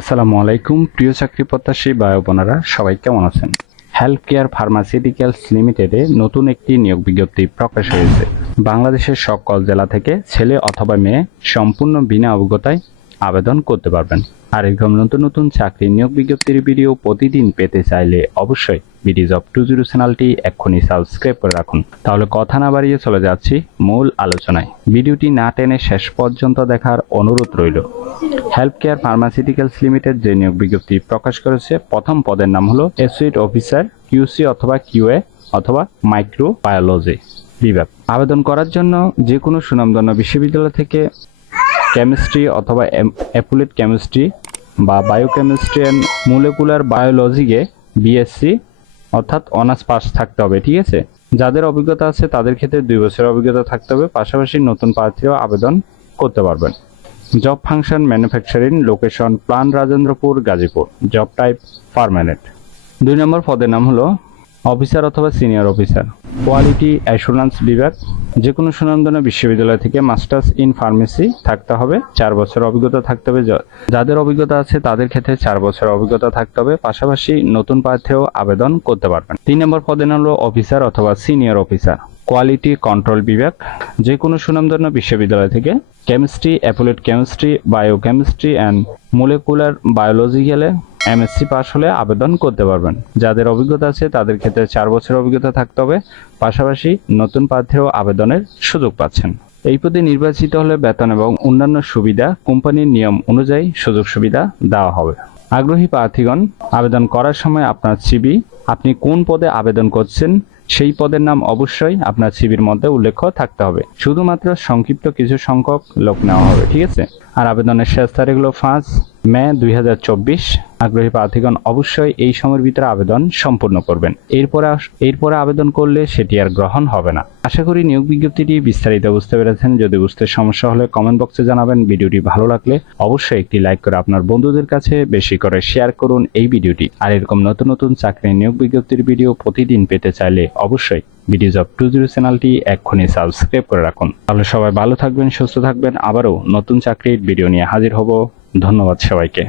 আসসালামু আলাইকুম প্রিয় চাকরি প্রত্যাশী ভাই বোনেরা, সবাই কেমন আছেন? হেলথ কেয়ার ফার্মাসিউটিক্যালস লিমিটেডে নতুন একটি নিয়োগ বিজ্ঞপ্তি প্রকাশ হয়েছে। বাংলাদেশের সকল জেলা থেকে ছেলে অথবা মেয়ে সম্পূর্ণ বিনা অভিজ্ঞতায় আবেদন করতে পারবেন। আর এরকম নতুন নতুন চাকরি নিয়োগ বিজ্ঞপ্তির ভিডিও প্রতিদিন পেতে চাইলে অবশ্যই বিডি জব 20 চ্যানেলটি এক্ষুনি সাবস্ক্রাইব করে রাখুন। তাহলে কথা না বাড়িয়ে চলে যাচ্ছি মূল আলোচনায়। ভিডিওটি না টেনে শেষ পর্যন্ত দেখার অনুরোধ রইল। হেলথ কেয়ার ফার্মাসিউটিক্যালস লিমিটেড যে নিয়োগ বিজ্ঞপ্তি প্রকাশ করেছে, প্রথম পদের নাম হলো অ্যাসোসিয়েট অফিসার কিউসি অথবা কিউএ অথবা মাইক্রোবায়োলজি বিভাগ। আবেদন করার জন্য যে কোনো সুনামধন্য বিশ্ববিদ্যালয় থেকে কেমিস্ট্রি অথবা অ্যাপ্লাইড কেমিস্ট্রি বা বায়োকেমিস্ট্রি অ্যান্ড মলিকুলার বায়োলজিকে বিএসসি অর্থাৎ অনার্স পাস থাকতে হবে। ঠিক আছে, যাদের অভিজ্ঞতা আছে তাদের ক্ষেত্রে 2 বছরের অভিজ্ঞতা থাকতে হবে। পাশাপাশি নতুন প্রার্থীরাও আবেদন করতে পারবেন। Job function manufacturing, location plan Rajendrapur Gazipur, job type permanent. 2 নম্বর পদের নাম হলো অফিসার অথবা সিনিয়র অফিসার কোয়ালিটি অ্যাসুরেন্স বিভাগ। যে কোনো সুনামধন্য বিশ্ববিদ্যালয় থেকে মাস্টার্স ইন ফার্মেসি থাকতে হবে, 4 বছর অভিজ্ঞতা থাকতে হবে। যাদের অভিজ্ঞতা আছে তাদের ক্ষেত্রে 4 বছর অভিজ্ঞতা থাকতে হবে। পাশাপাশি নতুন প্রার্থীও আবেদন করতে পারবেন। 3 নম্বর পদের নাম হলো অফিসার অথবা সিনিয়র অফিসার কোয়ালিটি কন্ট্রোল বিভাগ। যে কোনো সুনামধন্য বিশ্ববিদ্যালয় থেকে chemistry, applied chemistry, biochemistry and molecular বায়োলজিক্যালে এমএসসি পাস হলে আবেদন করতে পারবেন। যাদের অভিজ্ঞতা আছে তাদের ক্ষেত্রে 4 বছরের অভিজ্ঞতা থাকতে হবে। পাশাপাশি নতুন প্রার্থীরাও আবেদনের সুযোগ পাচ্ছেন। এই পদে নির্বাচিত হলে বেতন এবং অন্যান্য সুবিধা কোম্পানির নিয়ম অনুযায়ী সুযোগ সুবিধা দেওয়া হবে। আগ্রহী প্রার্থীগণ আবেদন করার সময় আপনার সিভি, আপনি কোন পদে আবেদন করছেন সেই পদের নাম অবশ্যই আপনার সিভির মধ্যে উল্লেখ থাকতে হবে। শুধুমাত্র সংক্ষিপ্ত কিছু সংখ্যক লোক নেওয়া হবে। ঠিক আছে, আর আবেদনের শেষ তারিখ হলো 5 মে 2024। আগ্রহী প্রার্থীগণ অবশ্যই এই সময়ের ভিতরে আবেদন সম্পূর্ণ করবেন। এরপরে আবেদন করলে সেটি আর গ্রহণ হবে না। আশা করি নিয়োগ বিজ্ঞপ্তিটি বিস্তারিত বুঝতে পেরেছেন। যদি বুঝতে সমস্যা হলে কমেন্ট বক্সে জানাবেন। ভিডিওটি ভালো লাগলে অবশ্যই একটি লাইক করে আপনার বন্ধুদের কাছে বেশি করে শেয়ার করুন এই ভিডিওটি। আর এরকম নতুন নতুন চাকরি নিয়োগ বিজ্ঞপ্তির ভিডিও প্রতিদিন পেতে চাইলে অবশ্যই বিডি জব 20 চ্যানেলটি এক্ষুনি সাবস্ক্রাইব করে রাখুন। তাহলে সবাই ভালো থাকবেন, সুস্থ থাকবেন। আবারও নতুন চাকরির ভিডিও নিয়ে হাজির হব। ধন্যবাদ সবাইকে।